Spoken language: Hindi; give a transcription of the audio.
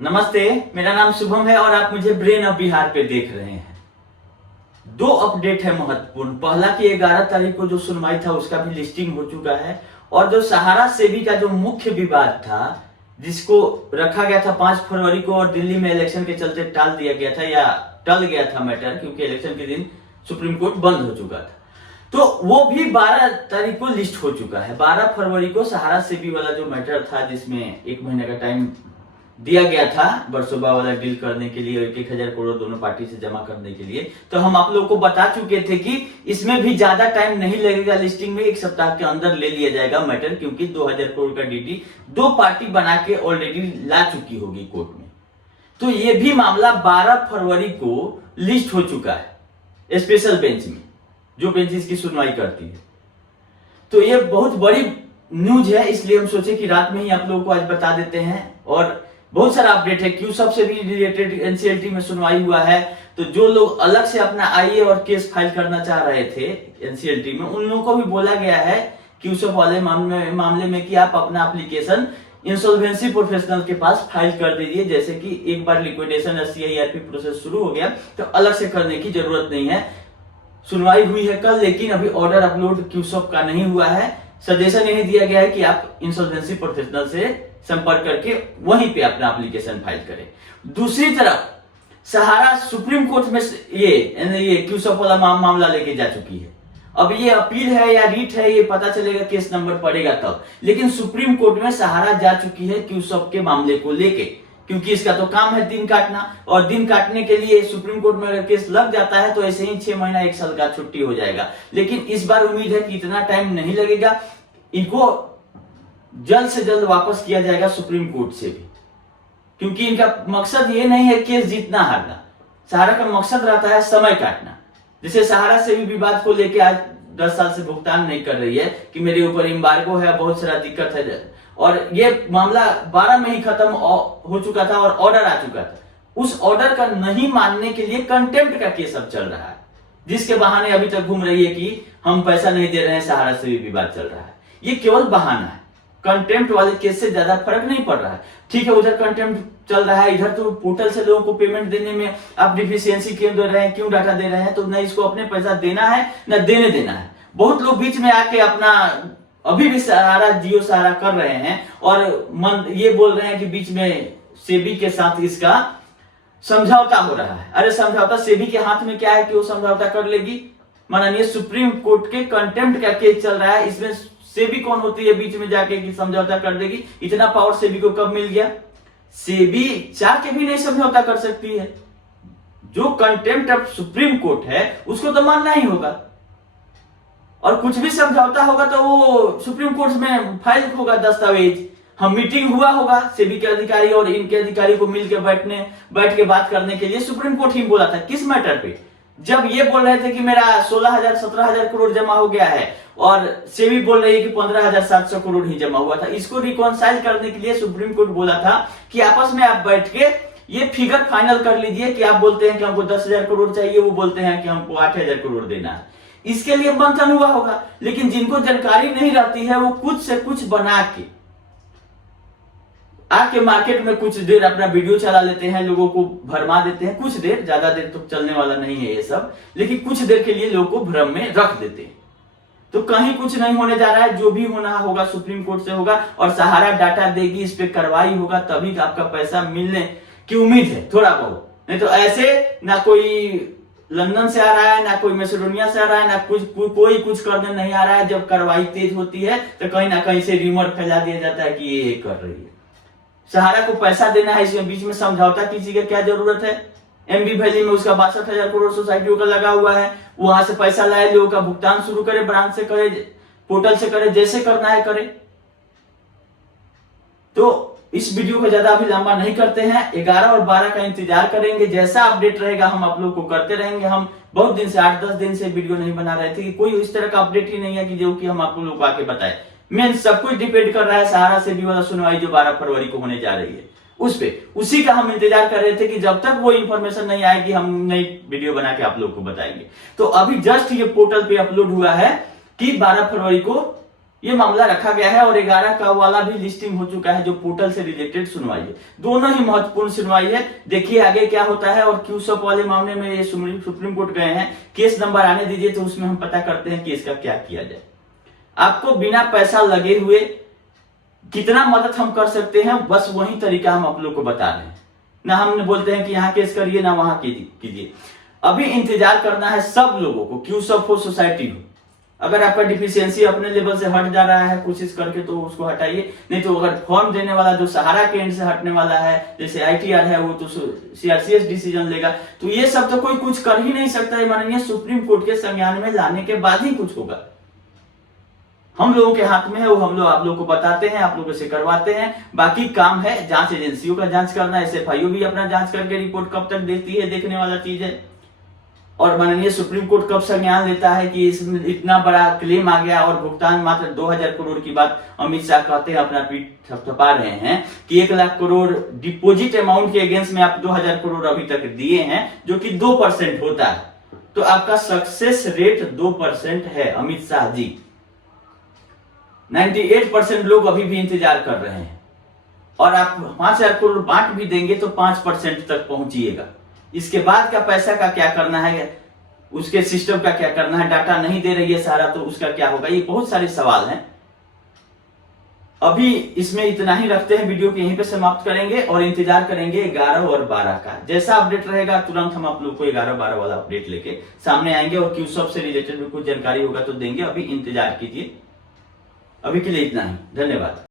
नमस्ते, मेरा नाम शुभम है और आप मुझे ब्रेन ऑफ बिहार पे देख रहे हैं। दो अपडेट है महत्वपूर्ण। पहला कि 11 तारीख को जो सुनवाई था उसका भी लिस्टिंग हो चुका है, और जो सहारा सेबी का जो मुख्य विवाद था जिसको रखा गया था 5 फरवरी को और दिल्ली में इलेक्शन के चलते टाल दिया गया था या टल गया था मैटर, क्योंकि इलेक्शन के दिन सुप्रीम कोर्ट बंद हो चुका था, तो वो भी 12 तारीख को लिस्ट हो चुका है। 12 फरवरी को सहारा सेबी वाला जो मैटर था जिसमें 1 महीने का टाइम दिया गया था बरसोबा वाला डील करने के लिए, 1,000 करोड़ दोनों पार्टी से जमा करने के लिए, तो हम आप लोगों को बता चुके थे कि इसमें भी ज्यादा टाइम नहीं लगेगा। लिस्टिंग में 1 सप्ताह के अंदर ले लिया जाएगा मैटर, क्योंकि 2,000 करोड़ का डीडी 2 पार्टी बना के ऑलरेडी ला चुकी होगी कोर्ट में। तो ये भी मामला 12 फरवरी को लिस्ट हो चुका है स्पेशल बेंच में, जो बेंच इसकी सुनवाई करती है। तो ये बहुत बड़ी न्यूज है, इसलिए हम सोचे कि रात में ही आप लोगों को आज बता देते हैं। और बहुत सारा अपडेट है, क्यूसब से भी रिलेटेड एनसीएलटी में सुनवाई हुआ है, तो जो लोग अलग से अपना आईए और केस फाइल करना चाह रहे थे एनसीएलटी में, उन लोगों को भी बोला गया है क्यूसब वाले मामले में कि आप अपना एप्लीकेशन इंसॉल्वेंसी प्रोफेशनल के पास फाइल कर दीजिए। जैसे कि एक बार लिक्विडेशन या सीआईआरपी प्रोसेस शुरू हो गया तो अलग से करने की जरूरत नहीं है। सुनवाई हुई है कल, लेकिन अभी ऑर्डर अपलोड क्यूसब का नहीं हुआ है। सजेशन यही दिया गया है कि आप इंसॉल्वेंसी प्रोफेशनल से संपर्क करके वहीं पे अपना एप्लीकेशन फाइल करें। दूसरी तरफ सहारा सुप्रीम कोर्ट में ये क्यूसब वाला मामला लेके जा चुकी है। अब ये अपील है या रीट है ये पता चलेगा, केस नंबर पड़ेगा तब, लेकिन सुप्रीम कोर्ट में सहारा जा चुकी है क्यूसब के मामले को लेके, क्योंकि इसका तो काम है दिन काटना, और दिन काटने के लिए सुप्रीम कोर्ट में अगर केस लग जाता है तो ऐसे ही 6 महीना 1 साल का छुट्टी हो जाएगा। लेकिन इस बार उम्मीद है कि इतना टाइम नहीं लगेगा, इनको जल्द से जल्द वापस किया जाएगा सुप्रीम कोर्ट से भी, क्योंकि इनका मकसद ये नहीं है केस जीतना हारना। सहारा का मकसद रहता है समय काटना। जैसे सहारा से भी विवाद को लेकर आज 10 साल से भुगतान नहीं कर रही है कि मेरे ऊपर एम्बार्गो है, बहुत सारा दिक्कत है, और ये मामला 12 में ही खत्म हो चुका था और ऑर्डर आ चुका था। उस ऑर्डर का नहीं मानने के लिए कंटेम्प्ट का केस अब चल रहा है, जिसके बहाने अभी तक घूम रही है कि हम पैसा नहीं दे रहे हैं, सहारा से भी विवाद चल रहा है। ये केवल बहाना है, कंटेम्प्ट वाले केस से ज्यादा फर्क नहीं पड़ रहा है। ठीक है, उधर कंटेम्प्ट चल रहा है, इधर तो पोर्टल से लोगों को पेमेंट देने में आप डिफिशियंसी क्यों दे रहे हैं, क्यों डाटा दे रहे हैं, तो न इसको अपने पैसा देना है न देने देना है। बहुत लोग बीच में आके अपना अभी भी सहारा जियो सहारा कर रहे हैं और ये बोल रहे हैं कि बीच में सेबी के साथ इसका समझौता हो रहा है। अरे समझौता सेबी के हाथ में क्या है कि वो समझौता कर लेगी? माननीय सुप्रीम कोर्ट के कंटेम्प्ट का केस चल रहा है, इसमें सेबी कौन होती है बीच में जाके कि समझौता कर देगी? इतना पावर सेबी को कब मिल गया? सेबी चाह के भी नहीं समझौता कर सकती है। जो कंटेम्प्ट ऑफ सुप्रीम कोर्ट है उसको तो मानना ही होगा, और कुछ भी समझौता होगा तो वो सुप्रीम कोर्ट में फाइल होगा दस्तावेज। हम मीटिंग हुआ होगा सेबी के अधिकारी और इनके अधिकारी को मिलकर बैठ के बात करने के लिए सुप्रीम कोर्ट ही बोला था। किस मैटर पे? जब ये बोल रहे थे कि मेरा 16,000 17,000 करोड़ जमा हो गया है और सेबी बोल रही है कि 15,700 करोड़ ही जमा हुआ था। इसको रिकॉन्साइल करने के लिए सुप्रीम कोर्ट बोला था कि आपस में आप बैठ के ये फिगर फाइनल कर लीजिए कि आप बोलते हैं कि हमको 10,000 करोड़ चाहिए, वो बोलते हैं कि हमको 8,000 करोड़ देना है। इसके लिए मंथन हुआ होगा, लेकिन जिनको जानकारी नहीं रहती है वो कुछ से कुछ बना के आके मार्केट में कुछ देर अपना वीडियो चला लेते हैं, लोगों को भरमा देते हैं। कुछ देर, ज्यादा देर तो चलने वाला नहीं है ये सब, लेकिन कुछ देर के लिए लोगों को भ्रम में रख देते हैं। तो कहीं कुछ नहीं होने जा रहा है, जो भी होना होगा सुप्रीम कोर्ट से होगा, और सहारा डाटा देगी, इस पे कार्रवाई होगा, तभी आपका पैसा मिलने की उम्मीद है थोड़ा बहुत। नहीं तो ऐसे ना कोई लंदन से आ रहा है, ना कोई मैसेडोनिया से आ रहा है, ना कोई कुछ करने नहीं आ रहा है। जब कार्रवाई तेज होती है तो कहीं ना कहीं से र्यूमर फैला दिया जाता है कि ये कर रही है। सहारा को पैसा देना है, इसमें बीच में समझौता किसी का क्या जरूरत है? एमबी वैली में उसका 62,000 करोड़ सोसाइटियों का लगा हुआ है, वहां से पैसा लाए, लोगों का भुगतान शुरू करे, ब्रांच से करे, पोर्टल से करे, जैसे करना है करे। तो इस वीडियो को ज्यादा अभी लंबा नहीं करते हैं, 11 और 12 का इंतजार करेंगे। जैसा अपडेट रहेगा हम आप लोग को करते रहेंगे। हम बहुत दिन से 8-10 दिन से वीडियो नहीं बना रहे थे कि कोई इस तरह का अपडेट ही नहीं है कि जो कि हम आप लोग को आके बताए। मेन सब कुछ डिपेंड कर रहा है सहारा सेबी वाला सुनवाई जो 12 फरवरी को होने जा रही है उस पे, उसी का हम इंतजार कर रहे थे कि जब तक वो इंफॉर्मेशन नहीं आएगी हम नई वीडियो बना के आप लोग को बताएंगे। तो अभी जस्ट ये पोर्टल पे अपलोड हुआ है कि 12 फरवरी को ये मामला रखा गया है और 11 का वाला भी लिस्टिंग हो चुका है, जो पोर्टल से रिलेटेड सुनवाई है। दोनों ही महत्वपूर्ण सुनवाई है। देखिए आगे क्या होता है। और क्यूसप वाले मामले में ये सुप्रीम कोर्ट गए हैं, केस नंबर आने दीजिए तो उसमें हम पता करते हैं कि इसका क्या किया जाए। आपको बिना पैसा लगे हुए कितना मदद हम कर सकते हैं, बस वही तरीका हम आप लोग को बता रहे हैं। ना हम बोलते हैं कि यहाँ केस करिए ना वहां कीजिए। अभी इंतजार करना है सब लोगों को, क्यूसप हो, सोसाइटी हो। अगर आपका डिफिशियंसी अपने लेवल से हट जा रहा है कोशिश करके, तो उसको हटाइए। नहीं तो अगर फॉर्म देने वाला जो सहारा के एंड से हटने वाला है, जैसे ITR है, वो तो CRCS डिसीजन लेगा। तो ये सब तो कोई कुछ कर ही नहीं सकता है, माननीय सुप्रीम कोर्ट के संज्ञान में लाने के बाद ही कुछ होगा। हम लोगों के हाथ में है, वो हम लोग आप लोग को बताते हैं, आप लोगों से करवाते हैं। बाकी काम है जांच एजेंसियों का जांच करना। SFIO भी अपना जांच करके रिपोर्ट कब तक देती है, देखने वाला चीज है। और माननीय सुप्रीम कोर्ट कब संज्ञान लेता है कि इसमें इतना बड़ा क्लेम आ गया और भुगतान मात्र 2000 करोड़ की बात अमित शाह कहते हैं, अपना पीठ थपथपा रहे हैं कि 1 लाख करोड़ डिपोजिट अमाउंट के अगेंस्ट में आप 2000 करोड़ अभी तक दिए हैं, जो कि 2% होता है। तो आपका सक्सेस रेट 2% है अमित शाह जी। 98% लोग अभी भी इंतजार कर रहे हैं। और आप 5000 करोड़ बांट भी देंगे तो 5% तक पहुंचिएगा। इसके बाद का पैसा का क्या करना है, उसके सिस्टम का क्या करना है, डाटा नहीं दे रही है सारा तो उसका क्या होगा, ये बहुत सारे सवाल हैं। अभी इसमें इतना ही रखते हैं, वीडियो को यहीं पे समाप्त करेंगे और इंतजार करेंगे 11 और 12 का। जैसा अपडेट रहेगा तुरंत हम आप लोग को 11-12 वाला अपडेट लेके सामने आएंगे और क्यूसप से रिलेटेड भी कुछ जानकारी होगा तो देंगे। अभी इंतजार कीजिए। अभी के लिए इतना ही, धन्यवाद।